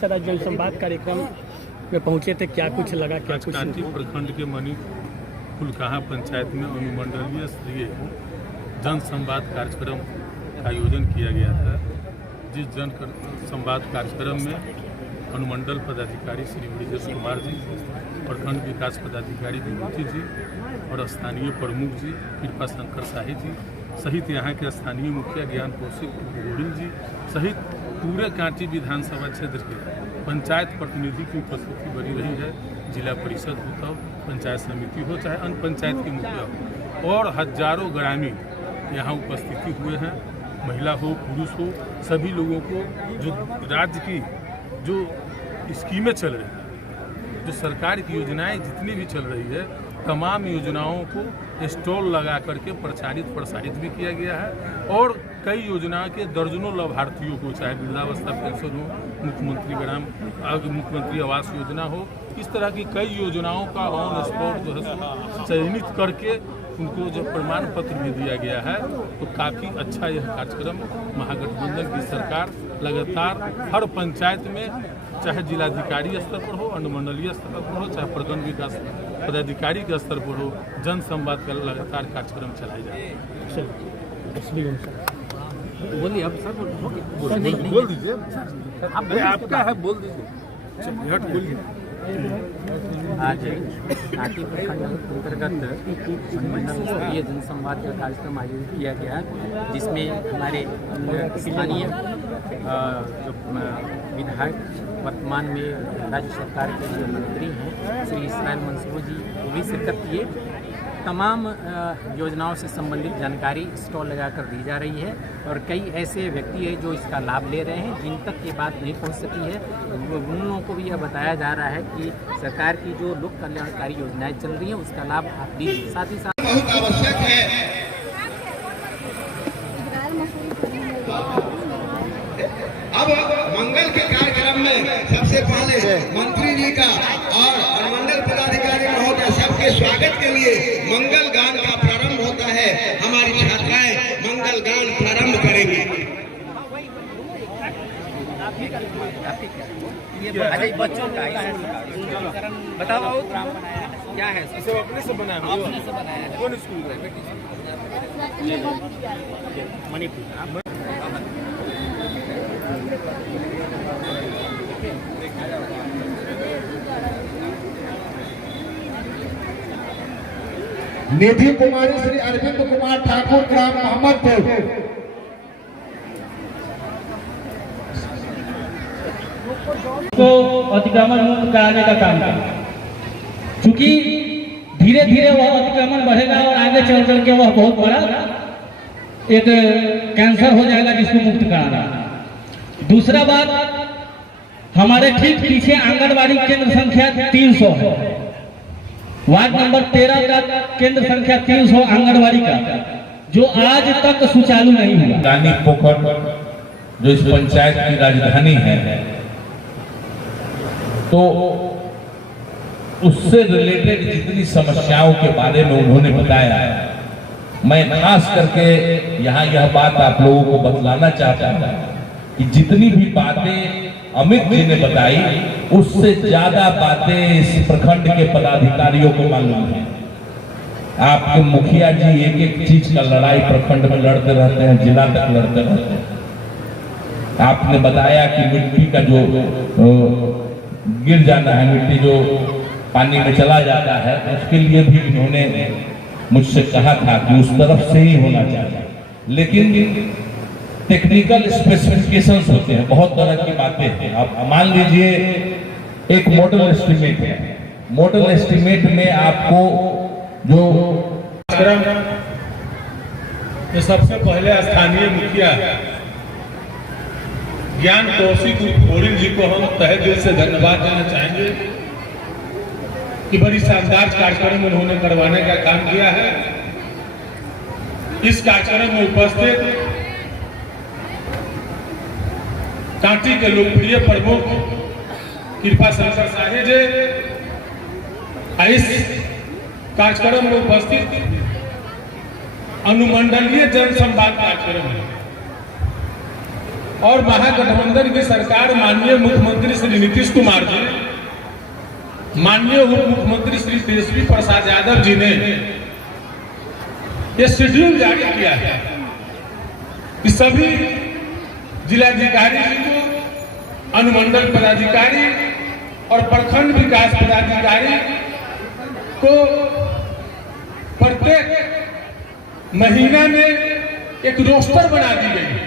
जनसंवाद कार्यक्रम में पहुंचे थे, क्या कुछ लगा, क्या कुछ? कांटी प्रखंड के मनी फुलकाहा पंचायत में अनुमंडलीय स्तरीय जन संवाद कार्यक्रम का आयोजन किया गया था। जिस जन संवाद कार्यक्रम में अनुमंडल पदाधिकारी श्री ब्रिजेश कुमार जी, प्रखंड विकास पदाधिकारी विभूति जी और स्थानीय प्रमुख जी कृपा शंकर शाही जी सहित यहाँ के स्थानीय मुखिया ज्ञान कौशिक गोहिल जी सहित पूरे कांटी विधानसभा क्षेत्र के पंचायत प्रतिनिधि की उपस्थिति बनी रही है। जिला परिषद हो, तो पंचायत समिति हो, चाहे अन्य पंचायत के मुखिया हो, और हजारों ग्रामीण यहाँ उपस्थिति हुए हैं। महिला हो, पुरुष हो, सभी लोगों को जो राज्य की जो स्कीमें चल रही हैं, जो सरकार की योजनाएं जितनी भी चल रही है, तमाम योजनाओं को स्टॉल लगा करके प्रसारित भी किया गया है। और कई योजनाओं के दर्जनों लाभार्थियों को, चाहे वृद्धावस्था पेंशन हो, मुख्यमंत्री आवास योजना हो, इस तरह की कई योजनाओं का ऑन स्पॉट जो है चयनित करके उनको जो प्रमाण पत्र भी दिया गया है। तो काफ़ी अच्छा यह कार्यक्रम महागठबंधन की सरकार लगातार हर पंचायत में, चाहे जिलाधिकारी स्तर पर हो, अनुमंडलीय स्तर पर हो, चाहे प्रखंड विकास पदाधिकारी के स्तर पर हो, जन संवाद का लगातार कार्यक्रम चलाए जा रहे हैं। बोलिए अब सर, बोल दीजिए, आपका है, बोल दीजिए, बोलिए। आज कांटी प्रखंड अंतर्गत अनुमंडल स्तरीय जनसंवाद का कार्यक्रम आयोजित किया गया, जिसमें हमारे स्थानीय जो विधायक वर्तमान में राज्य सरकार के जो मंत्री हैं श्री इसराइल मंसूर जी वो भी शिरकत किए। तमाम योजनाओं से संबंधित जानकारी स्टॉल लगाकर दी जा रही है और कई ऐसे व्यक्ति हैं जो इसका लाभ ले रहे हैं, जिन तक ये बात नहीं पहुंच सकी है। उन लोगों को भी यह बताया जा रहा है कि सरकार की जो लोक कल्याणकारी योजनाएं चल रही हैं उसका लाभ आप लीजिए। साथ ही साथ बहुत आवश्यक है। अब मंगल के कार्यक्रम में सबसे पहले मंत्री जी का और अनुमंडल पदाधिकारी महोदय सबके स्वागत के लिए मंगल गान का प्रारंभ होता है। हमारी छात्राएं मंगल गान प्रारंभ करेंगी। ये बच्चों का बताओ क्या है? अपने से बनाया, अपने से बनाया है। कौन स्कूल है? मणिपुर। निधि कुमारी श्री अरविंद कुमार ठाकुर ग्राम मोहम्मदपुर। को अतिक्रमण मुक्त कराने का काम करें, क्योंकि धीरे धीरे वह अतिक्रमण बढ़ेगा और आगे चल के वह बहुत बड़ा एक कैंसर हो जाएगा जिसको मुक्त कराना। दूसरा बात, हमारे ठीक पीछे आंगनबाड़ी केंद्र संख्या 300 है। वार्ड नंबर 13 का केंद्र संख्या 300 आंगनबाड़ी का, जो आज तक सुचारू नहीं हुआ। रानी पोखर जो इस पंचायत की राजधानी है, तो उससे रिलेटेड जितनी समस्याओं के बारे में उन्होंने बताया, मैं खास करके यहाँ यह बात आप लोगों को बतलाना चाहता हूँ कि जितनी भी बातें अमित जी ने बताई, उससे ज्यादा बातें इस प्रखंड के पदाधिकारियों को मालूम है। आपके मुखिया जी एक एक चीज का लड़ाई प्रखंड में लड़ते रहते हैं, जिला तक लड़ते रहते हैं। आपने बताया कि मिट्टी का जो गिर जाना है, मिट्टी जो पानी में चला जाता है, उसके लिए भी उन्होंने मुझसे कहा था कि उस तरफ से ही होना चाहिए। लेकिन टेक्निकल स्पेसिफिकेशंस होते हैं, बहुत तरह की बातें हैं। आप मान लीजिए एक मॉडल एस्टिमेट है, मॉडल एस्टिमेट में आपको जो सबसे पहले स्थानीय मुखिया ज्ञान कौशिक गोहिल जी को हम तहे दिल से धन्यवाद देना चाहेंगे कि बड़ी शानदार कार्यक्रम उन्होंने करवाने का काम किया है। इस कार्यक्रम में उपस्थित कांटी के लोकप्रिय प्रमुख कृपा शंकर शाही जी, इस कार्यक्रम में उपस्थित अनुमंडलीय जनसंवाद कार्यक्रम और महागठबंधन की सरकार माननीय मुख्यमंत्री श्री नीतीश कुमार जी, माननीय उप मुख्यमंत्री श्री तेजस्वी प्रसाद यादव जी ने ये शेड्यूल जारी किया है कि सभी जिलाधिकारी जी को, अनुमंडल पदाधिकारी और प्रखंड विकास पदाधिकारी को प्रत्येक महीना में एक रोस्टर बना दी गई है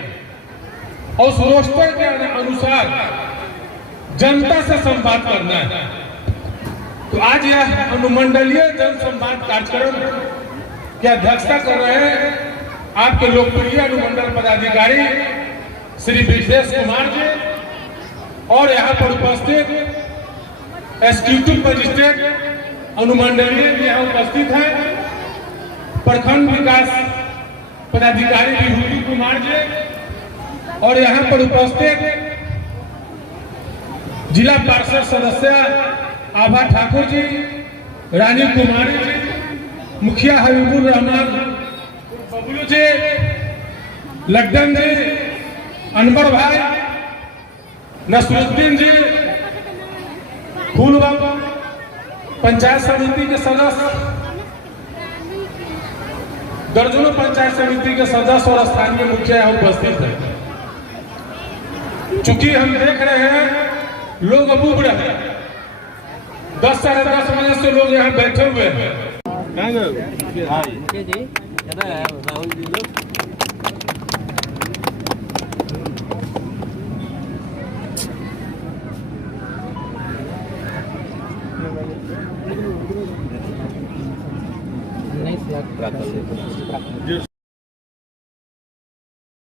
और उस रोस्टर के अनुसार जनता से संवाद करना है। तो आज यह अनुमंडलीय जन संवाद कार्यक्रम की अध्यक्षता कर रहे हैं आपके लोकप्रिय अनुमंडल पदाधिकारी श्री ब्रिजेश कुमार जी और यहाँ पर उपस्थित एग्जीक्यूटिव मजिस्ट्रेट अनुमंडलीय भी यहाँ उपस्थित है, प्रखंड विकास पदाधिकारी विभूति कुमार जी और यहाँ पर उपस्थित जिला पार्षद सदस्य आभा ठाकुर जी, रानी कुमारी जी, मुखिया हबीबुर रहमान, बबलू जी, लड्डन जी, अनवर भाई, नसरुद्दीन जी, फूल बाबा, पंचायत समिति के सदस्य, दर्जनों पंचायत समिति के सदस्य और स्थानीय मुखिया यहाँ उपस्थित है। चूंकि हम देख रहे हैं लोग अब उब रहे हैं, 10 साढ़े 10 बजे से लोग यहाँ बैठे हुए हैं।